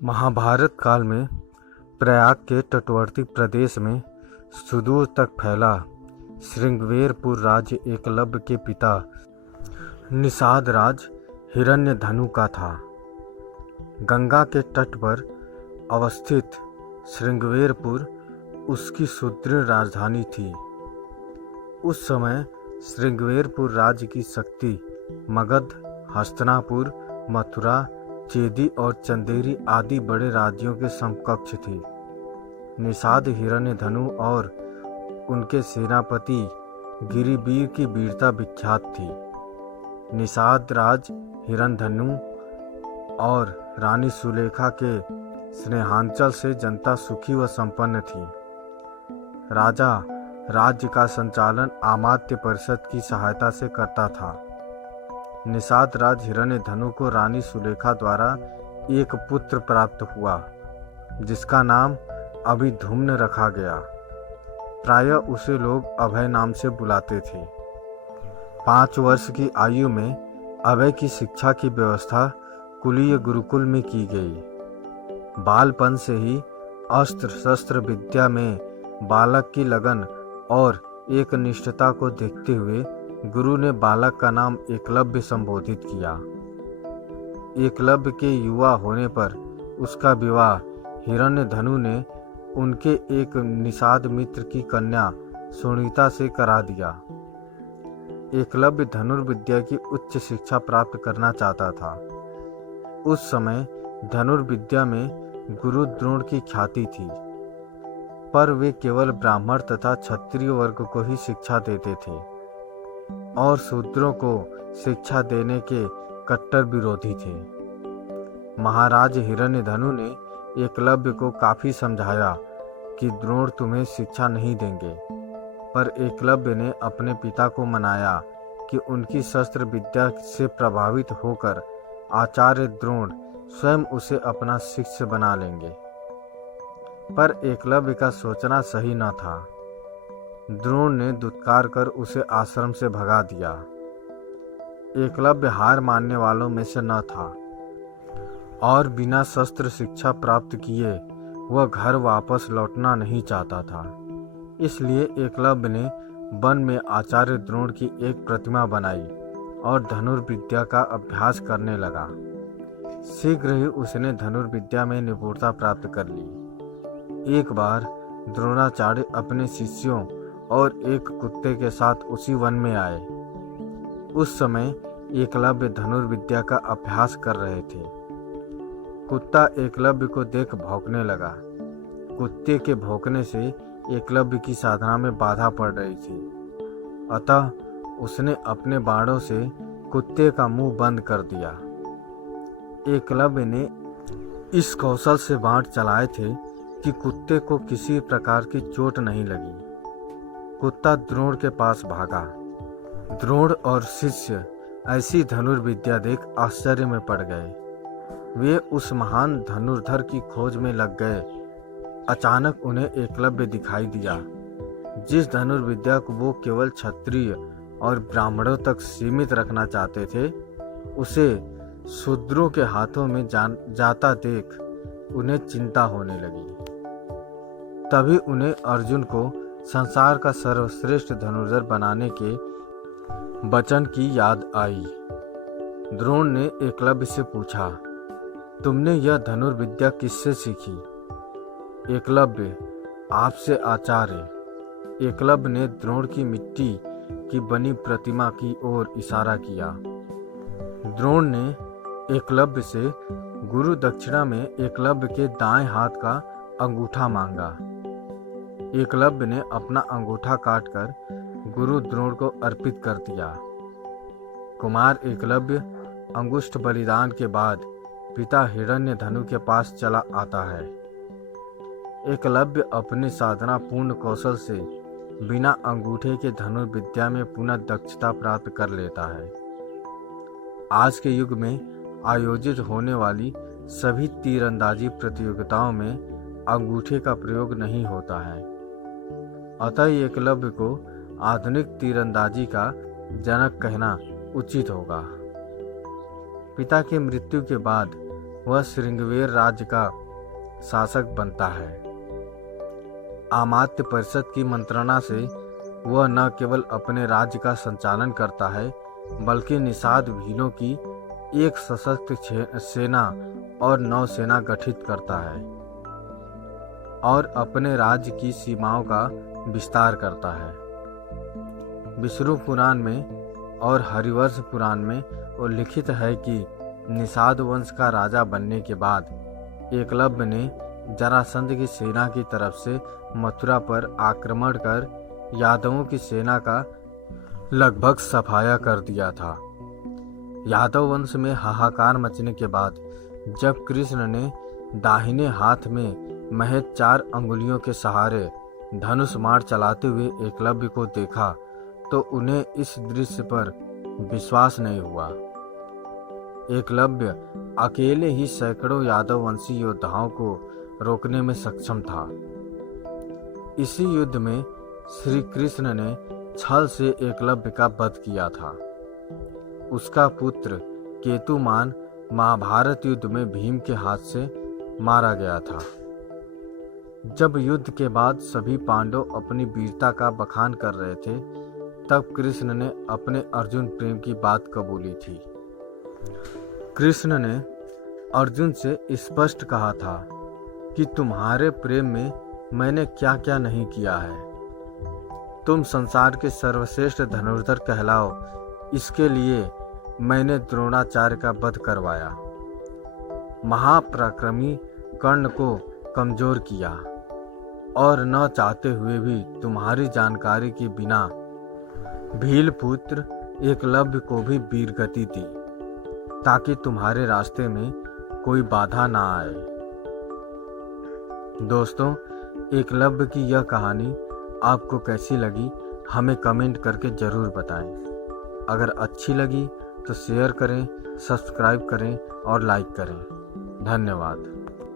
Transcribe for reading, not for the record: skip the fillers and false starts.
महाभारत काल में प्रयाग के तटवर्ती प्रदेश में सुदूर तक फैला श्रृंगवेरपुर राज्य एकलव्य के पिता निषाद राज हिरण्यधनु का था। गंगा के तट पर अवस्थित श्रृंगवेरपुर उसकी सुदृढ़ राजधानी थी। उस समय श्रृंगवेरपुर राज्य की शक्ति मगध, हस्तिनापुर, मथुरा, चेदी और चंदेरी आदि बड़े राज्यों के समकक्ष थी। निषाद हिरण्यधनु और उनके सेनापति गिरिवीर की वीरता विख्यात थी। निषाद राज हिरण्यधनु और रानी सुलेखा के स्नेहांचल से जनता सुखी व संपन्न थी। राजा राज्य का संचालन अमात्य परिषद की सहायता से करता था। निषाद राज हिरण्यधनु को रानी सुलेखा द्वारा एक पुत्र प्राप्त हुआ, जिसका नाम अभिधुम्न रखा गया। प्रायः उसे लोग अभय नाम से बुलाते थे। 5 वर्ष की आयु में अभय की शिक्षा की व्यवस्था कुलीय गुरुकुल में की गई। बालपन से ही अस्त्र शस्त्र विद्या में बालक की लगन और एक निष्ठता को देखते हुए गुरु ने बालक का नाम एकलव्य संबोधित किया। एकलव्य के युवा होने पर उसका विवाह हिरण्यधनु ने उनके एक निषाद मित्र की कन्या सुनीता से करा दिया। एकलव्य धनुर्विद्या की उच्च शिक्षा प्राप्त करना चाहता था। उस समय धनुर्विद्या में गुरु द्रोण की ख्याति थी, पर वे केवल ब्राह्मण तथा क्षत्रिय वर्ग को ही शिक्षा देते थे और शूद्रों को शिक्षा देने के कट्टर विरोधी थे। महाराज हिरण्यधनु ने एकलव्य को काफी समझाया कि द्रोण तुम्हें शिक्षा नहीं देंगे, पर एकलव्य ने अपने पिता को मनाया कि उनकी शस्त्र विद्या से प्रभावित होकर आचार्य द्रोण स्वयं उसे अपना शिष्य बना लेंगे। पर एकलव्य का सोचना सही न था। द्रोण ने दुत्कार कर उसे आश्रम से भगा दिया। एकलव्य हार मानने वालों में से न था और बिना शस्त्र शिक्षा प्राप्त किए वह घर वापस लौटना नहीं चाहता था। इसलिए एकलव्य ने वन में आचार्य द्रोण की एक प्रतिमा बनाई और धनुर्विद्या का अभ्यास करने लगा। शीघ्र ही उसने धनुर्विद्या में निपुणता प्राप्त कर ली। एक बार द्रोणाचार्य अपने शिष्यों और एक कुत्ते के साथ उसी वन में आए। उस समय एकलव्य धनुर्विद्या का अभ्यास कर रहे थे। कुत्ता एकलव्य को देख भौंकने लगा। कुत्ते के भौंकने से एकलव्य की साधना में बाधा पड़ रही थी, अतः उसने अपने बाणों से कुत्ते का मुंह बंद कर दिया। एकलव्य ने इस कौशल से बाण चलाए थे कि कुत्ते को किसी प्रकार की चोट नहीं लगी। कुत्ता द्रोण के पास भागा। द्रोण और शिष्य ऐसी धनुर्विद्या देख आश्चर्य में पड़ गए। वे उस महान धनुर्धर की खोज में लग गए। अचानक उन्हें एकलव्य दिखाई दिया। जिस धनुर्विद्या को वो केवल क्षत्रिय और ब्राह्मणों तक सीमित रखना चाहते थे, उसे शूद्रों के हाथों में जाता देख उन्हें चिंता होने लगी। तभी उन्हें अर्जुन को संसार का सर्वश्रेष्ठ धनुर्धर बनाने के वचन की याद आई। द्रोण ने एकलव्य से पूछा, तुमने यह धनुर्विद्या किससे सीखी? एकलव्य, आपसे आचार्य। एकलव्य ने द्रोण की मिट्टी की बनी प्रतिमा की ओर इशारा किया। द्रोण ने एकलव्य से गुरु दक्षिणा में एकलव्य के दाएं हाथ का अंगूठा मांगा। एकलव्य ने अपना अंगूठा काटकर गुरु द्रोण को अर्पित कर दिया। कुमार एकलव्य अंगुष्ठ बलिदान के बाद पिता हिरण्यधनु के पास चला आता है। एकलव्य अपनी साधना पूर्ण कौशल से बिना अंगूठे के धनुर्विद्या में पुनः दक्षता प्राप्त कर लेता है। आज के युग में आयोजित होने वाली सभी तीरंदाजी प्रतियोगिताओं में अंगूठे का प्रयोग नहीं होता है, अतः एकलव्य को आधुनिक तीरंदाजी का जनक कहना उचित होगा। पिता की मृत्यु के बाद वह श्रृंगवेर राज्य का शासक बनता है। अमात्य परिषद की मंत्रणा से वह न केवल अपने राज्य का संचालन करता है, बल्कि निषाद भीलों की एक सशक्त सेना और नौसेना गठित करता है और अपने राज्य की सीमाओं का विस्तार करता है। विष्णु पुराण में और हरिवंश पुराण में उल्लिखित है कि निषाद वंश का राजा बनने के बाद एकलव्य ने जरासंध की सेना की तरफ से मथुरा पर आक्रमण कर यादवों की सेना का लगभग सफाया कर दिया था। यादव वंश में हाहाकार मचने के बाद जब कृष्ण ने दाहिने हाथ में महज 4 अंगुलियों के सहारे धनुष मार चलाते हुए एकलव्य को देखा तो उन्हें इस दृश्य पर विश्वास नहीं हुआ। एकलव्य अकेले ही सैकड़ों यादव वंशी योद्धाओं को रोकने में सक्षम था। इसी युद्ध में श्री कृष्ण ने छल से एकलव्य का वध किया था। उसका पुत्र केतुमान महाभारत युद्ध में भीम के हाथ से मारा गया था। जब युद्ध के बाद सभी पांडव अपनी वीरता का बखान कर रहे थे, तब कृष्ण ने अपने अर्जुन प्रेम की बात कबूली थी। कृष्ण ने अर्जुन से स्पष्ट कहा था कि तुम्हारे प्रेम में मैंने क्या क्या नहीं किया है। तुम संसार के सर्वश्रेष्ठ धनुर्धर कहलाओ, इसके लिए मैंने द्रोणाचार्य का वध करवाया, महापराक्रमी कर्ण को कमजोर किया और न चाहते हुए भी तुम्हारी जानकारी के बिना भील पुत्र एकलव्य को भी वीरगति दी, ताकि तुम्हारे रास्ते में कोई बाधा ना आए। दोस्तों, एकलव्य की यह कहानी आपको कैसी लगी हमें कमेंट करके ज़रूर बताएं। अगर अच्छी लगी तो शेयर करें, सब्सक्राइब करें और लाइक करें। धन्यवाद।